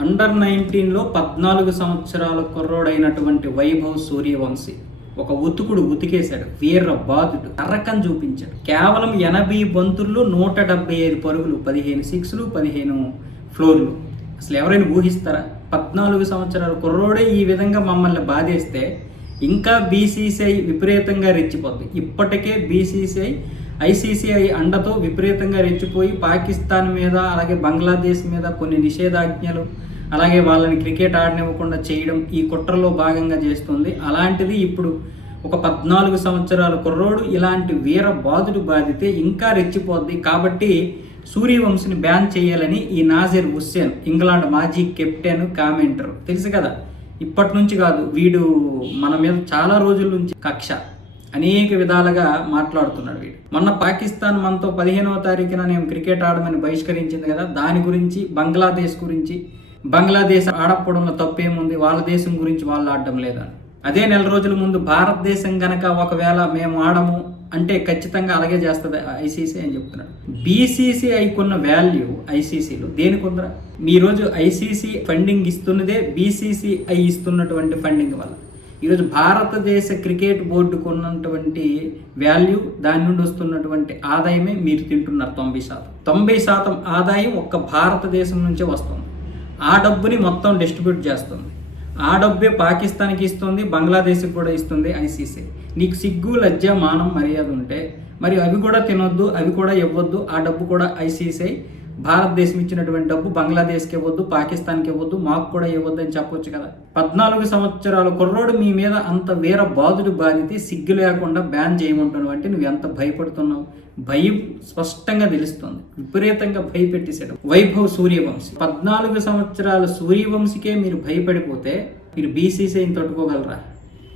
Under 19లో 14 సంవత్సరాల కుర్రోడైనటువంటి వైభవ్ సూర్యవంశీ ఒక ఉతుకుడు ఉతికేశాడు. వీర బాధుడు నరకం చూపించాడు. కేవలం 80 బంతుల్లో 175 పరుగులు, 15 సిక్స్లు, 15 ఫ్లోర్లు. అసలు ఎవరైనా ఊహిస్తారా? 14 సంవత్సరాల కుర్రోడే ఈ విధంగా మమ్మల్ని బాధేస్తే ఇంకా బీసీసీఐ విపరీతంగా రెచ్చిపోద్ది. ఇప్పటికే బీసీసీఐ ఐసీసీఐ అండతో విపరీతంగా రెచ్చిపోయి పాకిస్తాన్ మీద అలాగే బంగ్లాదేశ్ మీద కొన్ని నిషేధాజ్ఞలు అలాగే వాళ్ళని క్రికెట్ ఆడనివ్వకుండా చేయడం ఈ కుట్రలో భాగంగా చేస్తుంది. అలాంటిది ఇప్పుడు ఒక 14 సంవత్సరాల కుర్రోడు ఇలాంటి వీర బాధుడు బాధితే ఇంకా రెచ్చిపోద్ది. కాబట్టి సూర్యవంశిని బ్యాన్ చేయాలని ఈ నాజిర్ హుస్సేన్, ఇంగ్లాండ్ మాజీ కెప్టెన్, కామెంటర్, తెలుసు కదా, ఇప్పటి నుంచి కాదు, వీడు మన మీద చాలా రోజుల నుంచి కక్ష అనేక విధాలుగా మాట్లాడుతున్నాడు. వీడు మొన్న పాకిస్తాన్ మనతో 15వ తారీఖున నేను క్రికెట్ ఆడమని బహిష్కరించింది కదా, దాని గురించి బంగ్లాదేశ్ గురించి, బంగ్లాదేశ్ ఆడకపోవడంలో తప్పేముంది, వాళ్ళ దేశం గురించి వాళ్ళు ఆడడం లేదా. అదే నెల రోజుల ముందు భారతదేశం గనక ఒకవేళ మేము ఆడము అంటే ఖచ్చితంగా అలాగే చేస్తుంది ఐసీసీ అని చెప్తున్నాడు. బీసీసీఐకున్న వాల్యూ ఐసీసీలో దేనికి ఉందరా? ఈరోజు ఐసీసీ ఫండింగ్ ఇస్తున్నదే బీసీసీఐ ఇస్తున్నటువంటి ఫండింగ్ వల్ల. ఈరోజు భారతదేశ క్రికెట్ బోర్డుకు ఉన్నటువంటి వాల్యూ, దాని నుండి వస్తున్నటువంటి ఆదాయమే మీరు తింటున్నారు. 90% ఆదాయం ఒక్క భారతదేశం నుంచే వస్తుంది. ఆ డబ్బుని మొత్తం డిస్ట్రిబ్యూట్ చేస్తుంది. ఆ డబ్బే పాకిస్తాన్కి ఇస్తుంది, బంగ్లాదేశ్కి కూడా ఇస్తుంది ఐసీసీ. నీకు సిగ్గు, లజ్జ, మానం, మర్యాద ఉంటే మరి అవి కూడా తినొద్దు, అవి కూడా ఇవ్వద్దు. ఆ డబ్బు కూడా ఐసీసీ భారతదేశం ఇచ్చినటువంటి డబ్బు బంగ్లాదేశ్కి ఇవ్వద్దు, పాకిస్తాన్కి ఇవ్వద్దు, మాకు కూడా ఇవ్వద్దు అని చెప్పొచ్చు కదా. 14 సంవత్సరాల కుర్రోడు మీ మీద అంత వీర బాధుడు బాధితే సిగ్గు లేకుండా బ్యాన్ చేయమంటున్నావు అంటే నువ్వు ఎంత భయపడుతున్నావు? భయం స్పష్టంగా తెలుస్తుంది. విపరీతంగా భయపెట్టేశాడు వైభవ్ సూర్యవంశీ. 14 సంవత్సరాల సూర్యవంశీకే మీరు భయపడిపోతే మీరు బీసీసీఐని తట్టుకోగలరా?